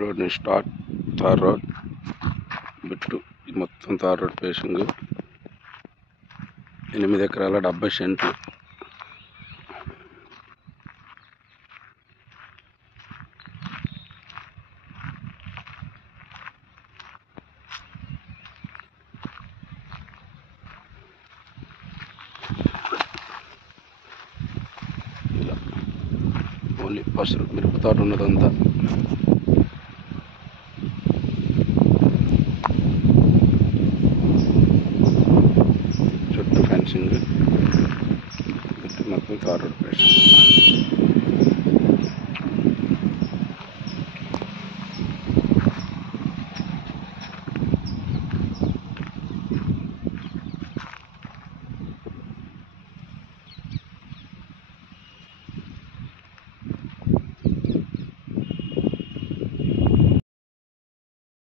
Road నుంచి start tar road bit మొత్తం tar road facing 8 ఎకరాల 70 సెంట్లు. ఇలా ఓన్లీ పసురు మిరప తోట ఉన్నదంతా. చుట్టూ ఫెన్సింగ్ మొత్తం తార్ రోడ్ పేసింగ్.